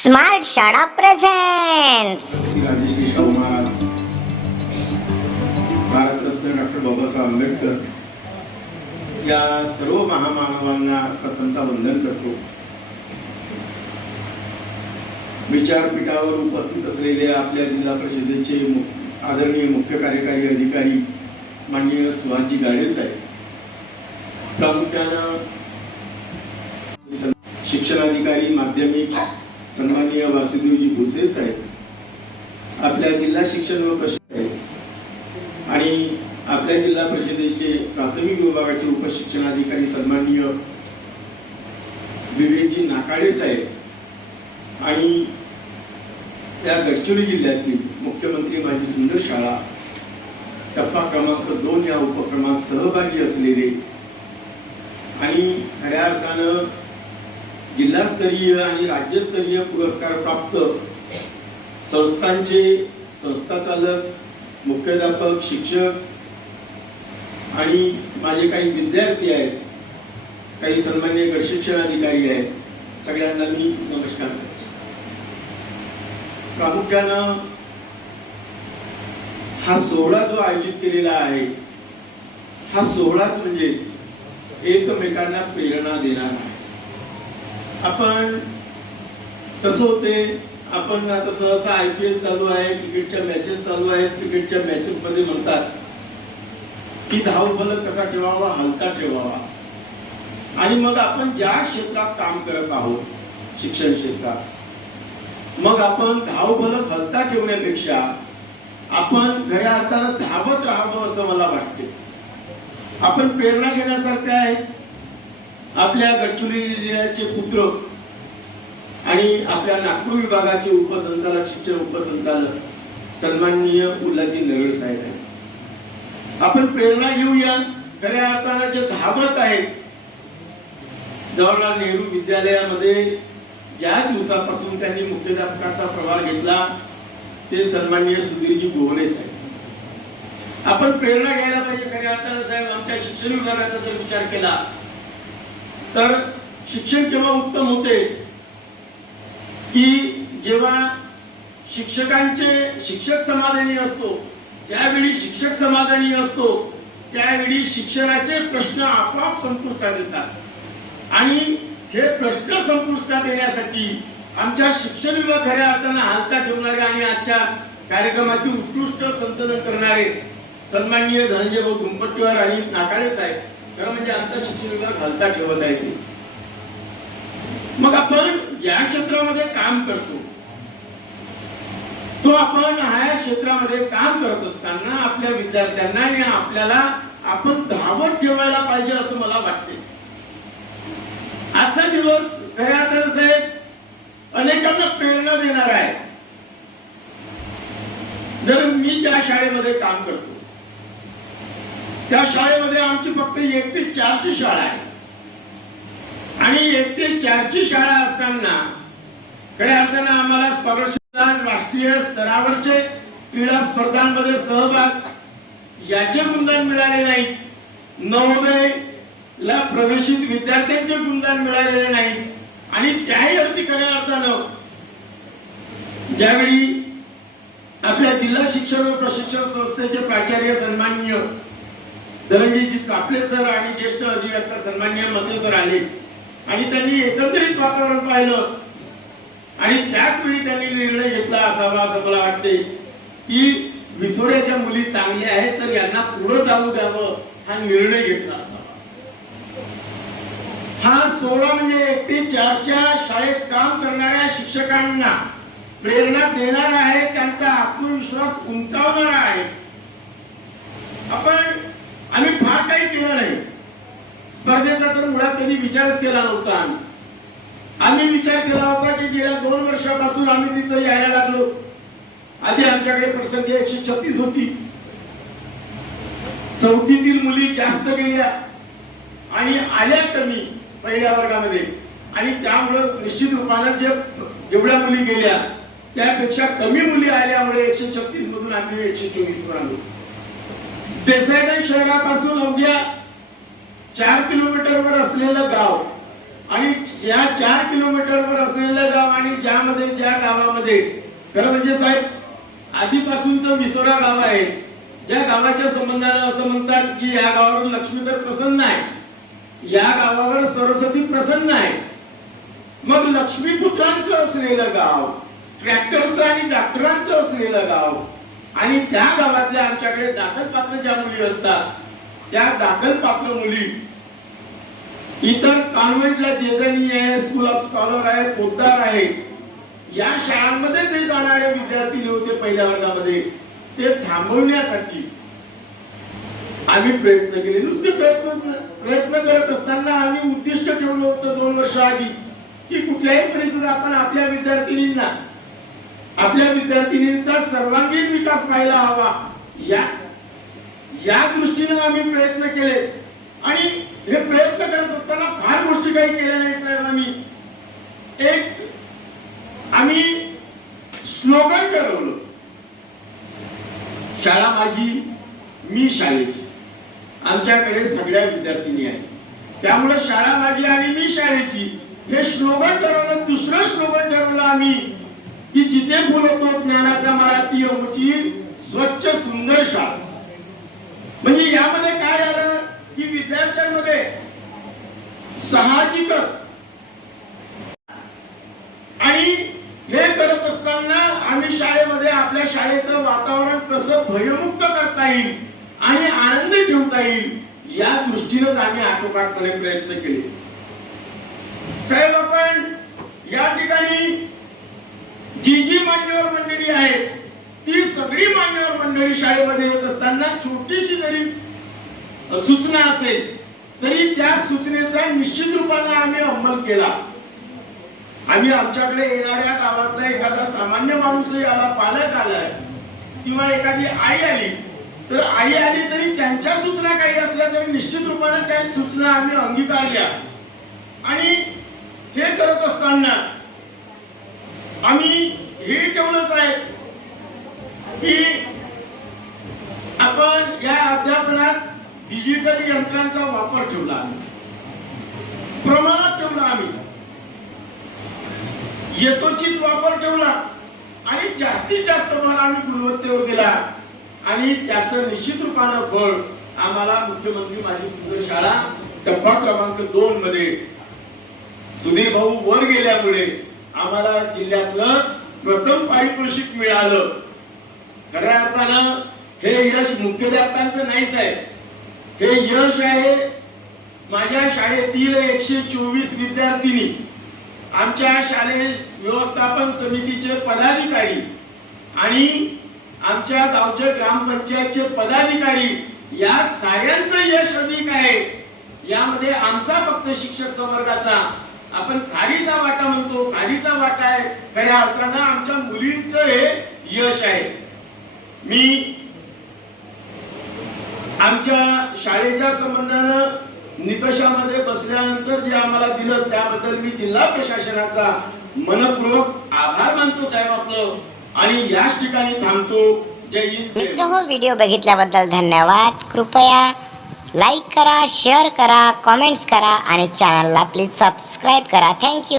Smart शाळा present Rajshri Shahu Maharaj Bharat Ratna doctor Babasaheb Ambedkar या सर्व महामानवांना प्रथमता वंदन करतो. विचारपीठावर उपस्थित असलेले आपल्या जिल्हा परिषदेचे आदरणीय मुख्य कार्यकारी अधिकारी माननीय सुहाजी गाडे साहेब प्रामुख्यानं शिक्षणाधिकारी माध्यमिक सन्माननीय वासुदेवजी भुसे साहेब आपल्या जिल्हा शिक्षण व प्रशिक्षण आहेत. आणि आपल्या जिल्हा परिषदेचे प्राथमिक विभागाचे उपशिक्षणाधिकारी सन्माननीय विवेकजी नाकाडे साहेब आणि त्या गडचिरोली जिल्ह्यातील मुख्यमंत्री माझी सुंदर शाळा टप्पा क्रमांक दोन या उपक्रमात सहभागी असलेले आणि खऱ्या अर्थानं जिल्हास्तरीय आणि राज्यस्तरीय पुरस्कार प्राप्त संस्थांचे संस्थाचालक मुख्याध्यापक शिक्षक आणि माझे काही विद्यार्थी आहेत काही सन्मान्य शिक्षण अधिकारी आहेत. सगळ्यांना मी नमस्कार करतो. प्रामुख्यानं हा सोहळा जो आयोजित केलेला आहे हा सोहळाच म्हणजे एकमेकांना प्रेरणा देणार. आहे आपण कसं होते? आपण आता सहसा आय पी एल चालू आहे क्रिकेटच्या मॅचेस चालू आहेत क्रिकेटच्या मॅचेस मध्ये म्हणतात की धाव फलक कसा ठेवावा? हलका ठेवावा. आणि मग आपण ज्या क्षेत्रात काम करत आहोत शिक्षण क्षेत्रात मग आपण धाव फलक हलका ठेवण्यापेक्षा आपण खऱ्या अर्थानं धावत राहावं असं मला वाटते. आपण प्रेरणा घेण्यासारखे आहे आपल्या गडचिरोलीचे जिल्ह्याचे पुत्र आणि आपल्या नागपूर विभागाचे उपसंचालक शिक्षण उपसंचालक सन्माननीय उल्हाजी नरळ साहेब आहेत. आपण प्रेरणा घेऊया. खऱ्या अर्थानं जे धावत आहेत जवाहरलाल नेहरू विद्यालयामध्ये ज्या दिवसापासून त्यांनी मुख्याध्यापकाचा प्रभार घेतला ते सन्माननीय सुधीरजी गोहले साहेब. आपण प्रेरणा घ्यायला पाहिजे. खऱ्या अर्थानं साहेब आमच्या शिक्षण विभागाचा जर विचार केला तर शिक्षण केव्हा उत्तम होते की जेव्हा शिक्षकांचे शिक्षक समाधानी असतो ज्यावेळी शिक्षक समाधानी असतो त्यावेळी शिक्षणाचे प्रश्न आपोआप संपुष्टात येतात. आणि हे प्रश्न संपुष्टात येण्यासाठी आमच्या शिक्षण विभाग खऱ्या अर्थानं हलका ठेवणारे आणि आजच्या कार्यक्रमाचे उत्कृष्ट संचलन करणारे सन्माननीय धनंजय भाऊ धुंपट्टीवार आणि नाकाळे साहेब खरं म्हणजे आमचा शिक्षण विभाग हलता ठेवत आहे ते. मग आपण ज्या क्षेत्रामध्ये काम करतो तो आपण ह्या क्षेत्रामध्ये काम करत असताना आपल्या विद्यार्थ्यांना आणि आपल्याला आपण धावत ठेवायला पाहिजे असं मला वाटते आजचा दिवस खऱ्या अर्थानं साहेब अनेकांना प्रेरणा देणार आहे जर मी ज्या शाळेमध्ये काम करतो त्या शाळेमध्ये आमची फक्त एक ते चारची शाळा आहे. आणि एक ते चारची शाळा असताना खऱ्या अर्थानं आम्हाला स्कॉलरशिप राष्ट्रीय स्तरावरचे क्रीडा स्पर्धांमध्ये सहभाग याचे गुणदान मिळाले नाही नवोदय ला प्रवेशित विद्यार्थ्यांचे गुणदान मिळालेले नाही आणि त्याही अगदी खऱ्या अर्थानं ज्यावेळी आपल्या जिल्हा शिक्षण व प्रशिक्षण संस्थेचे प्राचार्य सन्माननीय धनंजयजी चापले सर आणि ज्येष्ठ अधिवक्ता सन्मान्य मते सर आले. आणि त्यांनी एकंदरीत वातावरण पाहिलं. आणि त्याच वेळी त्यांनी निर्णय घेतला असावा असं मला वाटते. की विसोड्याच्या मुली चांगल्या आहेत तर यांना पुढे जाऊ द्यावं हा निर्णय घेतला असावा. हा सोहळा म्हणजे एक ते चारच्या शाळेत काम करणाऱ्या शिक्षकांना प्रेरणा देणार आहे त्यांचा आत्मविश्वास उंचावणार आहे. आपण आम्ही फार काही केलं नाही स्पर्धेचा तर मुळात कधी विचारच केला नव्हता आम्ही. आम्ही विचार केला होता की गेल्या दोन वर्षापासून आम्ही तिथं यायला लागलो. आधी आमच्याकडे प्रसंगी एकशे छत्तीस होती. चौथीतील मुली जास्त गेल्या. आणि आल्या कमी पहिल्या वर्गामध्ये. आणि त्यामुळं निश्चित रूपानं जे जेवढ्या मुली गेल्या त्यापेक्षा कमी मुली आल्यामुळे एकशे छत्तीस मधून आम्ही एकशे चोवीस वर आलो देसाईगंज शहरापासून अवघ्या चार किलोमीटरवर असलेलं गाव आणि या चार किलोमीटरवर असलेलं गाव आणि ज्यामध्ये ज्या गावामध्ये खरं म्हणजे साहेब आधीपासूनच विसोरा गाव आहे. ज्या गावाच्या संबंधाला असं म्हणतात की या गावावर लक्ष्मी तर प्रसन्न आहे. या गावावर सरस्वती प्रसन्न आहे. मग लक्ष्मीपुत्रांचं असलेलं गाव ट्रॅक्टरचं आणि डॉक्टरांचं असलेलं गाव आणि त्या गावातल्या आमच्याकडे दाखल पात्र ज्या मुली असतात त्या दाखल पात्र मुली इतर कॉन्व्हेंटला जेजनी आहे स्कूल ऑफ स्कॉलर आहे पोद्दार आहे या शाळांमध्ये जे जाणारे विद्यार्थी होते पहिल्या वर्गामध्ये ते थांबवण्यासाठी आम्ही प्रयत्न केले. नुसते प्रयत्न प्रयत्न करत असताना आम्ही उद्दिष्ट ठेवलं होतं दोन वर्ष आधी की कुठल्याही परिस्थितीत आपण आपल्या विद्यार्थिनींना आपल्या विद्यार्थिनींचा सर्वांगीण विकास व्हायला हवा या या दृष्टीने आम्ही प्रयत्न केले. आणि हे प्रयत्न करत असताना फार गोष्टी काही केल्या नाही आम्ही. एक आम्ही स्लोगन ठरवलं. शाळा माझी मी शाळेची. आमच्याकडे सगळ्या विद्यार्थिनी आहेत. त्यामुळे शाळा माझी आणि मी शाळेची. हे स्लोगन ठरवलं दुसरं स्लोगन ठरवलं आम्ही की जिथे बोलवतो ज्ञानाचा मला ती स्वच्छ सुंदर शाळा. म्हणजे यामध्ये काय आलं विद्यार्थ्यांमध्ये साहजिकच. आणि हे करत असताना आम्ही शाळेमध्ये आपल्या शाळेचं वातावरण कसं भयमुक्त करता येईल आणि आनंदी ठेवता येईल या दृष्टीनेच आम्ही आटोकाटपणे प्रयत्न केले. साहेब आपण या ठिकाणी जी जी मान्यवर मंडळी आहे ती सगळी मान्यवर मंडळी शाळेमध्ये येत असताना छोटीशी जरी सूचना असेल तरी त्या सूचनेचा निश्चित रूपाने आम्ही अंमल केला. आम्ही आमच्याकडे येणाऱ्या गावातला एखादा सामान्य माणूसही आला पालक आलाय किंवा एखादी आई आली तर आई आली तरी त्यांच्या सूचना काही असल्या तरी निश्चित रूपाने त्या सूचना आम्ही अंगीकारल्या. आणि हे करत असताना आम्ही हे ठेवलंच आहे की आपण या अध्यापनात डिजिटल यंत्रांचा वापर ठेवला आम्ही. प्रमाणात ठेवला आम्ही. यथोचित वापर ठेवला आणि जास्तीत जास्त माल आम्ही गुणवत्तेवर दिला. आणि त्याचं निश्चित रूपानं फळ आम्हाला मुख्यमंत्री माझी सुंदर शाळा टप्पा क्रमांक दोन मध्ये. सुधीर भाऊ वर गेल्यामुळे आम्हाला जिल्ह्यातलं प्रथम पारितोषिक मिळालं. खऱ्या अर्थानं हे यश मुख्याध्यापकांचं नाहीच आहे. हे यश आहे. माझ्या शाळेतील एकशे चोवीस विद्यार्थिनी आमच्या शालेय व्यवस्थापन समितीचे पदाधिकारी आणि आमच्या गावचे ग्रामपंचायतचे पदाधिकारी या साऱ्यांचं यश अधिक आहे. यामध्ये आमचा फक्त शिक्षक संवर्गाचा आपण खाडीचा वाटा म्हणतो खाडीचा वाटा आहे. खऱ्या अर्थानं आमच्या मुलींचं हे यश आहे. मी आमच्या शाळेच्या संबंधानं निकषामध्ये बसल्यानंतर जे आम्हाला दिलं त्याबद्दल मी जिल्हा प्रशासनाचा मनपूर्वक आभार मानतो साहेब आपलं. आणि याच ठिकाणी थांबतो. जय हिंद. मित्र हो व्हिडिओ बघितल्याबद्दल धन्यवाद. कृपया लाईक करा शेअर करा कॉमेंट्स करा आणि चॅनलला प्लीज सबस्क्राईब करा. थँक्यू